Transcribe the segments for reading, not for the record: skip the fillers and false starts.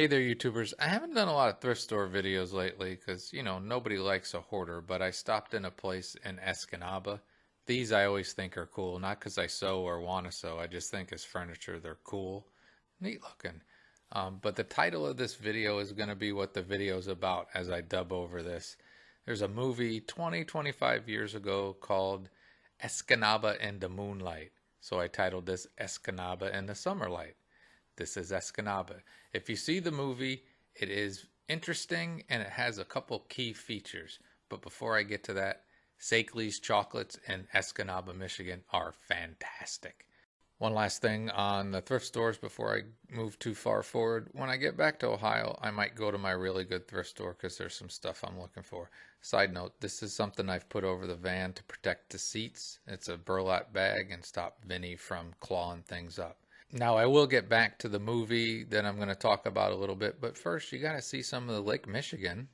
Hey there, YouTubers. I haven't done a lot of thrift store videos lately because, nobody likes a hoarder, but I stopped in a place in Escanaba. These I always think are cool, not because I sew or want to sew. I just think as furniture they're cool, neat looking. But the title of this video is going to be what the video's about as I dub over this. There's a movie 25 years ago called Escanaba and the Moonlight. So I titled this Escanaba and the Summerlight. This is Escanaba. If you see the movie, it is interesting and it has a couple key features. But before I get to that, Sakely's chocolates in Escanaba, Michigan are fantastic. One last thing on the thrift stores before I move too far forward. When I get back to Ohio, I might go to my really good thrift store because there's some stuff I'm looking for. Side note, this is something I've put over the van to protect the seats. It's a burlap bag and stop Vinny from clawing things up. Now, I will get back to the movie that I'm going to talk about a little bit, but first you got to see some of the Lake Michigan.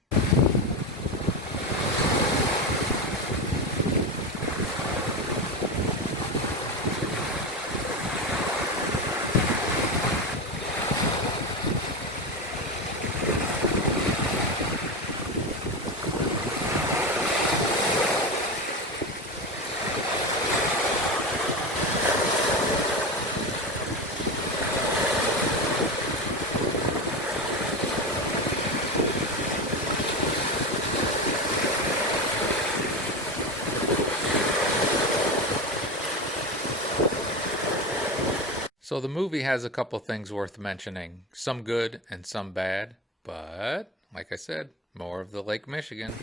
So the movie has a couple things worth mentioning, some good and some bad, but like I said, more of the Lake Michigan.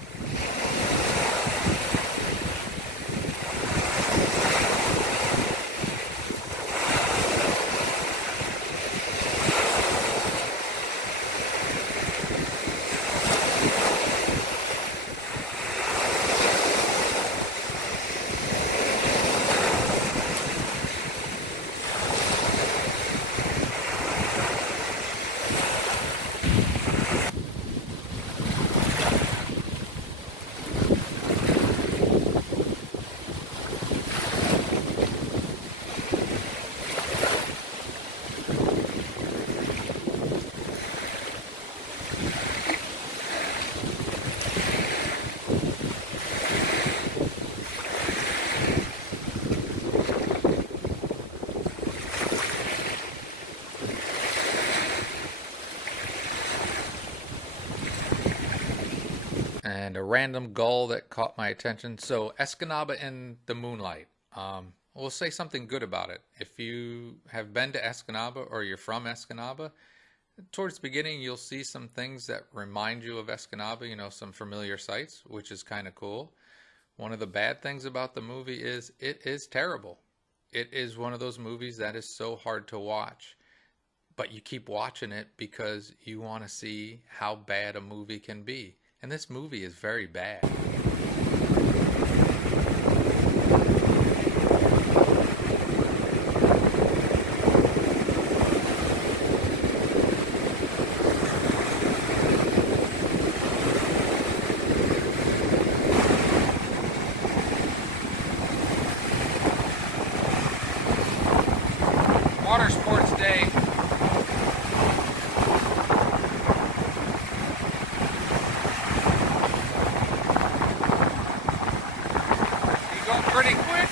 And a random gull that caught my attention. So Escanaba in the Moonlight. We'll say something good about it. If you have been to Escanaba or you're from Escanaba, towards the beginning you'll see some things that remind you of Escanaba, some familiar sights, which is kind of cool. One of the bad things about the movie is it is terrible. It is one of those movies that is so hard to watch, but you keep watching it because you want to see how bad a movie can be. And this movie is very bad. Water sports day. Pretty quick.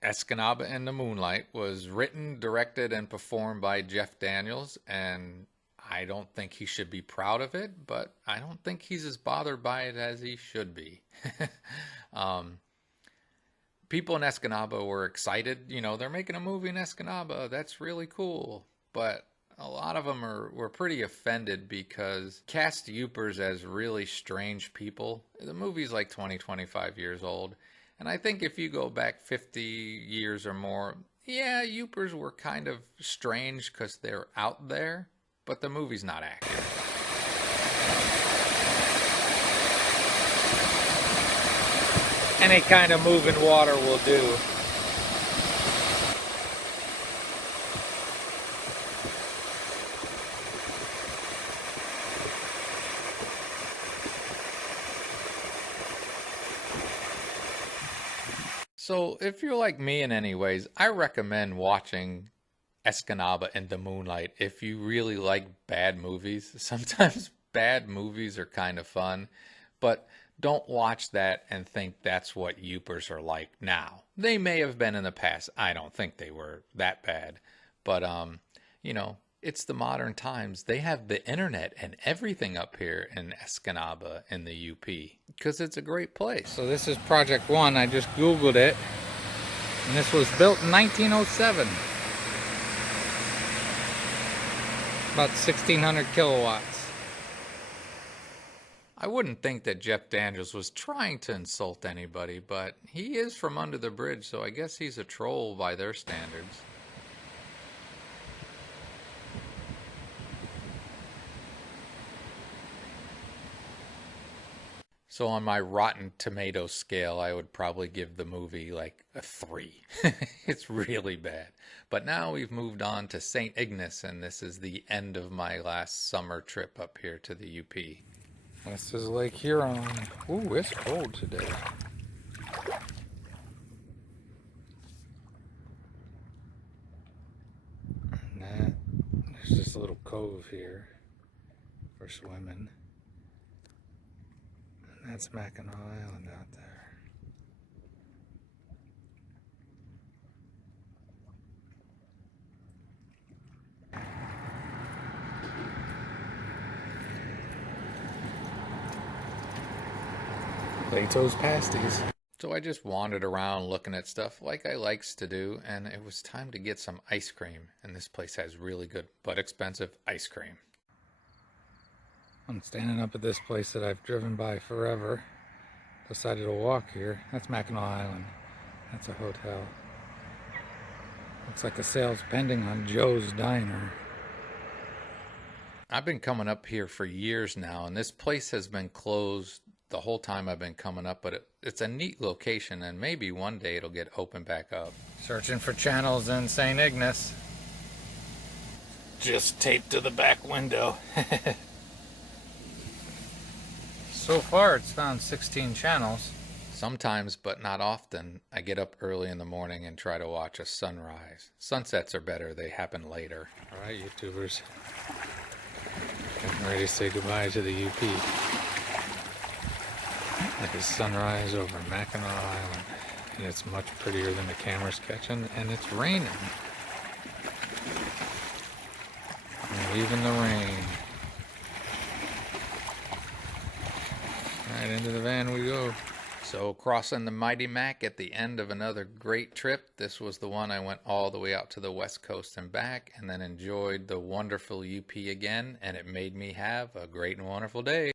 Escanaba in the Moonlight was written, directed, and performed by Jeff Daniels, and I don't think he should be proud of it, but I don't think he's as bothered by it as he should be. um, People in Escanaba were excited. They're making a movie in Escanaba. That's really cool. But a lot of them were pretty offended because cast Yoopers as really strange people. The movie's like 25 years old. And I think if you go back 50 years or more, yeah, Yoopers were kind of strange because they're out there, but the movie's not accurate. Any kind of moving water will do. So if you're like me in any ways, I recommend watching Escanaba in the moonlight if you really like bad movies. Sometimes bad movies are kind of fun, but don't watch that and think that's what Yoopers are like now. They may have been in the past. I don't think they were that bad, but you know, it's the modern times. They have the internet and everything up here in Escanaba in the UP because it's a great place. So this is Project 1. I just Googled it. And this was built in 1907. About 1,600 kilowatts. I wouldn't think that Jeff Daniels was trying to insult anybody, but he is from under the bridge, so I guess he's a troll by their standards. So on my Rotten Tomato scale, I would probably give the movie like a 3. It's really bad. But now we've moved on to St. Ignace, and this is the end of my last summer trip up here to the UP. This is Lake Huron. Ooh, it's cold today. And there's just a little cove here for swimming. And that's Mackinac Island out there. Plato's pasties. So I just wandered around looking at stuff like I likes to do, and it was time to get some ice cream. And this place has really good but expensive ice cream. I'm standing up at this place that I've driven by forever. Decided to walk here. That's Mackinac Island. That's a hotel. Looks like a sale's pending on Joe's Diner. I've been coming up here for years now, and this place has been closed the whole time I've been coming up, but it's a neat location, and maybe one day it'll get opened back up. Searching for channels in St. Ignace. Just taped to the back window. So far it's found 16 channels. Sometimes, but not often, I get up early in the morning and try to watch a sunrise. Sunsets are better, they happen later. Alright, YouTubers. Getting ready to say goodbye to the UP. At the sunrise over Mackinac Island. And it's much prettier than the camera's catching, and it's raining. And even the rain. Right into the van we go. So crossing the Mighty Mac at the end of another great trip. This was the one I went all the way out to the West Coast and back, and then enjoyed the wonderful UP again, and it made me have a great and wonderful day.